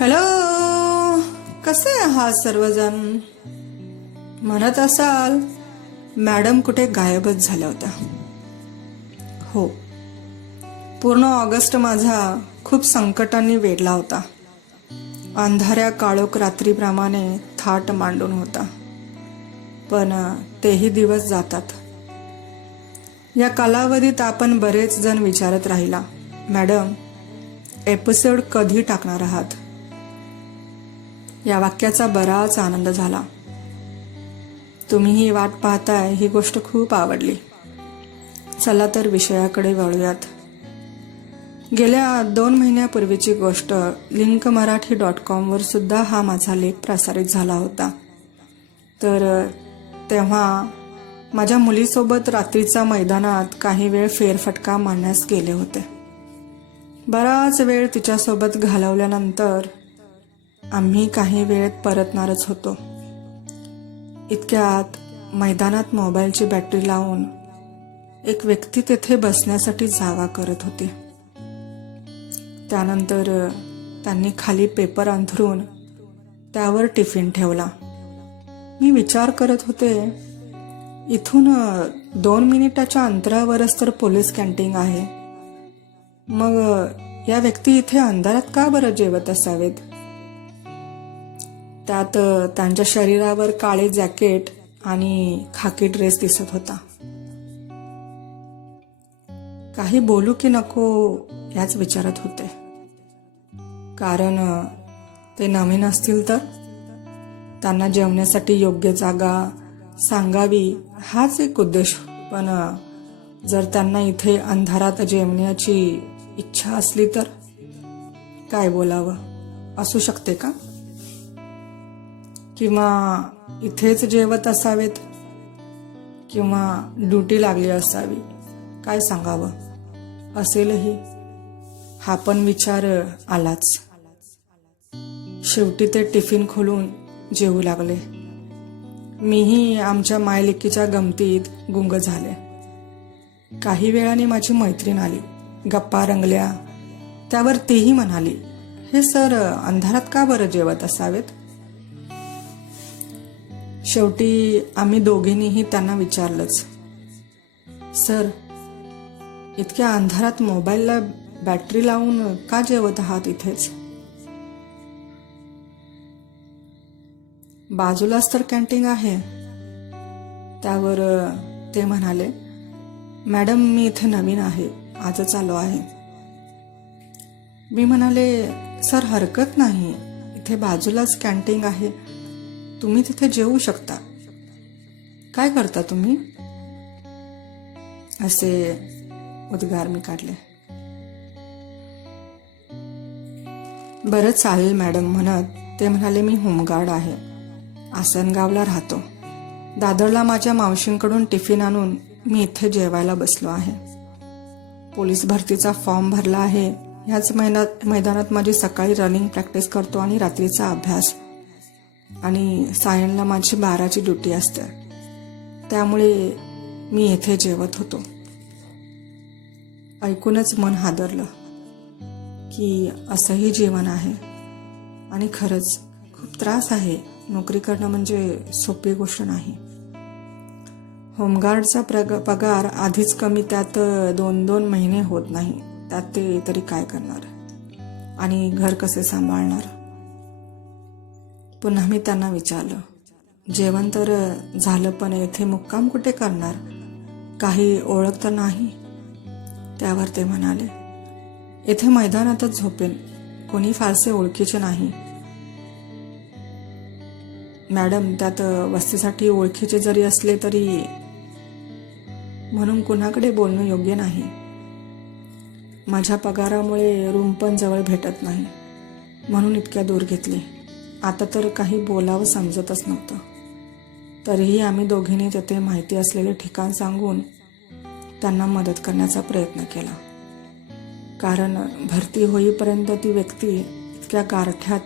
Hello, कसे आहात सर्वजण? म्हणत असाल मॅडम कुठे गायबच झाल्या होत्या. हो, पूर्ण ऑगस्ट माझा खूप संकटांनी वेढला होता. अंधाऱ्या काळोख रात्रीप्रमाणे थाट मांडून होता. पण तेही दिवस जातात. या कालावधीत आपण बरेच जण विचारत राहिला, मॅडम एपिसोड कधी टाकणार आहात? या वाक्याचा बराच आनंद झाला. तुम्हीही वाट पाहताय ही गोष्ट खूप आवडली. चला तर विषयाकडे वळूयात. गेल्या 2 महिन्यापूर्वीची गोष्ट. linkmarathi.com वर सुद्धा हा माझा लेख प्रसारित झाला होता. तर तेव्हा माझ्या मुलीसोबत रात्रीचा मैदानात काही वेळ फेरफटका मारण्यास गेले होते. बराच वेळ तिच्यासोबत घालवल्यानंतर आम्ही काही वेळेत परतणारच होतो. इतक्यात मैदानात मोबाईलची बॅटरी लावून एक व्यक्ती तेथे बसण्यासाठी जागा करत होती. त्यानंतर त्यांनी खाली पेपर अंथरून त्यावर टिफिन ठेवला. मी विचार करत होते, इथून 2 मिनिटाच्या अंतरावरच तर पोलीस कॅन्टीन आहे. मग या व्यक्ती इथे अंधारात का बरं जेवत असावेत? त्यात त्यांच्या शरीरावर काळे जॅकेट आणि खाकी ड्रेस दिसत होता. काही बोलू की नको याच विचारत होते. कारण ते नवीन असतील तर त्यांना जेवण्यासाठी योग्य जागा सांगावी हाच एक उद्देश. पण जर त्यांना इथे अंधारात जेवण्याची इच्छा असली तर काय बोलावं? असू शकते का? किंवा इथेच जेवत असावेत, किंवा ड्युटी लागली असावी, काय सांगावं? असेलही. हा पण विचार आलाच. शेवटी ते टिफिन खोलून जेवू लागले. मीही आमच्या मायलेकीच्या गमतीत गुंग झाले. काही वेळाने माझी मैत्रीण आली. गप्पा रंगल्या. त्यावर तीही म्हणाली, हे सर अंधारात का बरं जेवत असावेत? शेवटी आम्ही दोघींनीही त्यांना विचारलंच, सर इतक्या अंधारात मोबाईलला बॅटरी लावून का जेवत आहात इथेच? बाजूलाच तर कॅन्टीन आहे. त्यावर ते म्हणाले, मॅडम मी इथे नवीन आहे, आजच आलो आहे. मी म्हणाले, सर हरकत नाही, इथे बाजूलाच कॅन्टीन आहे, तुम्ही तिथे जेवू शकता. काय करता तुम्ही? असे उद्गार मी काढले. बरं चालेल मॅडम म्हणत ते म्हणाले, मी होमगार्ड आहे, आसनगावला राहतो. दादरला माझ्या मावशींकडून टिफिन आणून मी इथे जेवायला बसलो आहे. पोलीस भरतीचा फॉर्म भरला आहे. ह्याच मैदानात माझी सकाळी रनिंग प्रॅक्टिस करतो आणि रात्रीचा अभ्यास, आणि सायनला माझी 12ची ड्युटी असते. त्यामुळे मी येथे जेवत होतो. ऐकूनच मन हादरलं की असंही जीवन आहे. आणि खरंच खूप त्रास आहे. नोकरी करणं म्हणजे सोपी गोष्ट नाही. होमगार्डचा पगार आधीच कमी, त्यात 2-2 महिने होत नाही. त्यात ते तरी काय करणार आणि घर कसे सांभाळणार? पुन्हा मी त्यांना विचारलं, जेवण तर झालं, पण येथे मुक्काम कुठे करणार? काही ओळख तर नाही? त्यावर ते म्हणाले, येथे मैदानातच झोपेन, कोणी फारसे ओळखीचे नाही. मॅडम त्यात वस्तीसाठी ओळखीचे जरी असले तरी म्हणून कुणाकडे बोलणं योग्य नाही. माझ्या पगारामुळे रूम पण जवळ भेटत नाही, म्हणून इतक्या दूर घेतली. आता तर काही बोलावं समजतच नव्हतं. तरीही आम्ही दोघींनी तेथे माहिती असलेले ठिकाण सांगून त्यांना मदत करण्याचा प्रयत्न केला. कारण भरती होईपर्यंत ती व्यक्ती इतक्या गारठ्यात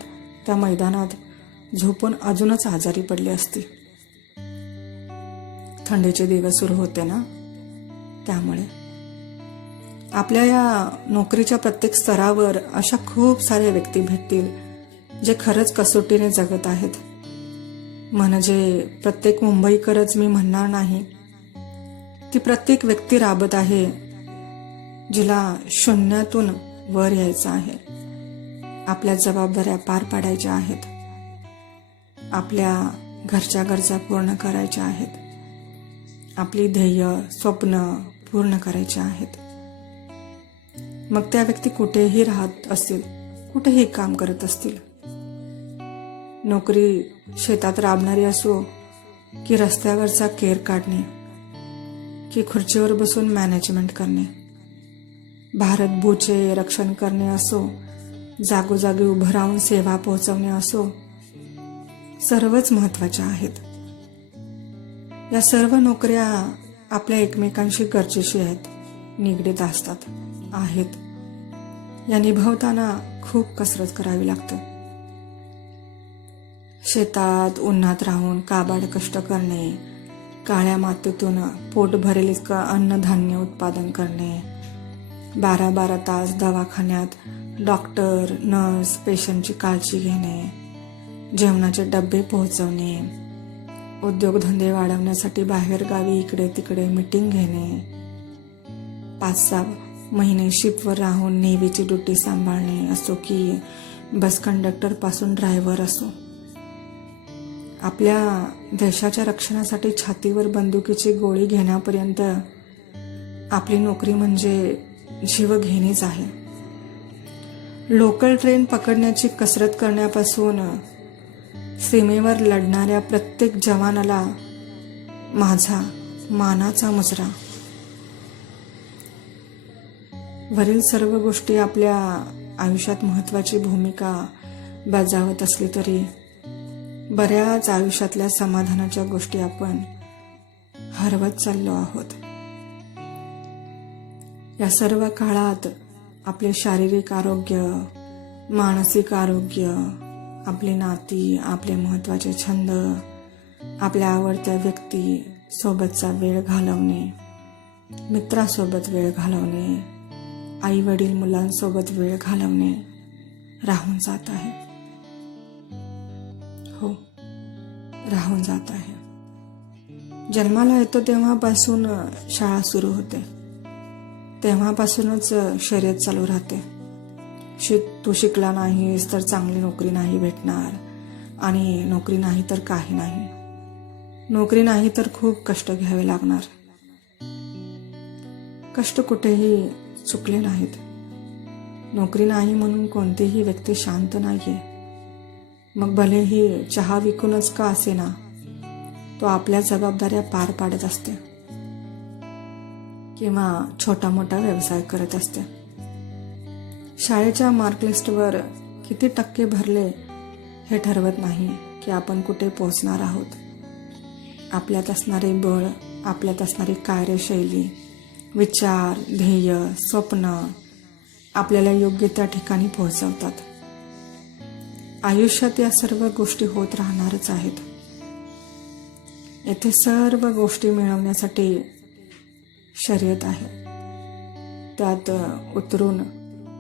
त्या मैदानात झोपून अजूनच आजारी पडली असती. थंडीचे दिवस सुरू होते ना, त्यामुळे आपल्या या नोकरीच्या प्रत्येक स्तरावर अशा खूप साऱ्या व्यक्ती भेटतील जे खरंच कसोटीने जगत आहेत. म्हणजे प्रत्येक मुंबईकरच मी म्हणणार नाही, ती प्रत्येक व्यक्ती राबत आहे जिला शून्यातून वर यायचं आहे. आपल्या जबाबदाऱ्या पार पाडायच्या आहेत, आपल्या घरच्या गरजा पूर्ण करायच्या आहेत, आपली ध्येय स्वप्न पूर्ण करायची आहेत. मग त्या व्यक्ती कुठेही राहत असतील, कुठेही काम करत असतील, नोकरी शेतात राबणारी असो की रस्त्यावरचा केर काढणे की खुर्चीवर बसून मॅनेजमेंट करणे, भारत भूचे रक्षण करणे असो, जागोजागी उभं राहून सेवा पोहोचवणे असो, सर्वच महत्वाच्या आहेत. या सर्व नोकऱ्या आपल्या एकमेकांशी गरजेशी आहेत, निगडीत असतात आहेत. या निभावताना खूप कसरत करावी लागते. शेतात उन्हात राहून काबाड कष्ट करणे, काळ्या मातीतून पोट भरेल इतकं अन्नधान्य उत्पादन करणे, 12-12 तास दवाखान्यात डॉक्टर नर्स पेशंटची काळजी घेणे, जेवणाचे डबे पोहोचवणे, उद्योगधंदे वाढवण्यासाठी बाहेरगावी इकडे तिकडे मीटिंग घेणे, 5-6 महिने शिपवर राहून नेव्हीची ड्युटी सांभाळणे असो की बस कंडक्टर पासून ड्रायव्हर असो, आपल्या देशाच्या रक्षणासाठी छातीवर बंदुकीची गोळी घेण्यापर्यंत आपली नोकरी म्हणजे जीवघेणीच आहे. लोकल ट्रेन पकडण्याची कसरत करण्यापासून सीमेवर लढणाऱ्या प्रत्येक जवानाला माझा मानाचा मुजरा. वरील सर्व गोष्टी आपल्या आयुष्यात महत्वाची भूमिका बजावत असली तरी बऱ्याच आयुष्यातल्या समाधानाच्या गोष्टी आपण हरवत चाललो आहोत. या सर्व काळात आपले शारीरिक आरोग्य, मानसिक आरोग्य, आपली नाती, आपले महत्वाचे छंद, आपल्या आवडत्या व्यक्ती सोबतचा वेळ घालवणे, मित्रासोबत वेळ घालवणे, आई वडील मुलांसोबत वेळ घालवणे राहून जात आहे. हो, राहून जात आहे. जन्माला येतो तेव्हापासून शाळा सुरू होते, तेव्हापासूनच शर्यत चालू राहते. तू शिकला नाहीस तर चांगली नोकरी नाही भेटणार, आणि नोकरी नाही तर काही नाही, नोकरी नाही तर खूप कष्ट घ्यावे लागणार. कष्ट कुठेही चुकले नाहीत. नोकरी नाही म्हणून कोणतीही व्यक्ती शांत नाहीये. मग भलेही चहा विकूनच का असेना, तो आपल्या जबाबदाऱ्या पार पाडत असते किंवा छोटा मोठा व्यवसाय करत असते. शाळेच्या मार्कलिस्टवर किती टक्के भरले हे ठरवत नाही की आपण कुठे पोहोचणार आहोत. आपल्यात असणारे बळ, आपल्यात असणारी कार्यशैली, विचार, ध्येय, स्वप्न आपल्याला योग्य त्या ठिकाणी पोहोचवतात. आयुष्यात या सर्व गोष्टी होत राहणारच आहेत. येथे सर्व गोष्टी मिळवण्यासाठी शर्यत आहे. त्यात उतरून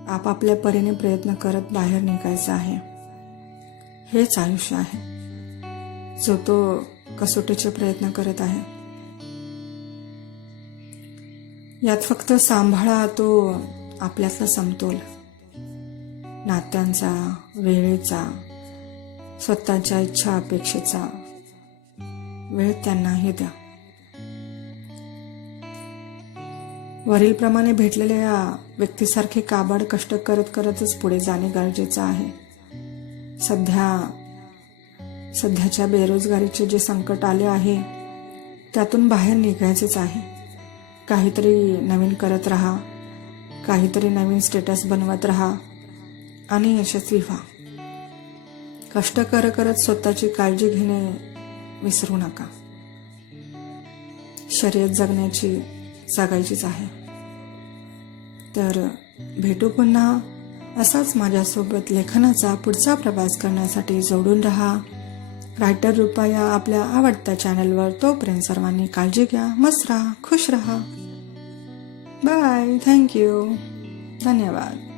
आपापल्या परीने प्रयत्न करत बाहेर निघायचं आहे. हेच आयुष्य आहे, जो तो कसोटीचे प्रयत्न करत आहे. यात फक्त सांभाळा तो आपल्यातला समतोल, नात्यांचा, वेळेचा, स्वतःच्या इच्छा अपेक्षेचा वेळ त्यांनाही द्या. वरीलप्रमाणे भेटलेल्या या व्यक्तीसारखे काबाड कष्ट करत करतच पुढे जाणे गरजेचं आहे. सध्याच्या बेरोजगारीचे जे संकट आले आहे त्यातून बाहेर निघायचेच आहे. काहीतरी नवीन करत राहा, काहीतरी नवीन स्टेटस बनवत राहा आणि यशस्वी व्हा. कष्ट करत स्वतःची काळजी घेणे विसरू नका. शर्यत जगायचीच आहे. तर भेटू पुन्हा असाच माझ्यासोबत लेखनाचा पुढचा प्रवास करण्यासाठी जोडून राहा. रायटर रूपा या आपल्या आवडत्या चॅनलवर. तोपर्यंत सर्वांनी काळजी घ्या, मस्त राहा, खुश राहा. बाय. थँक्यू. धन्यवाद.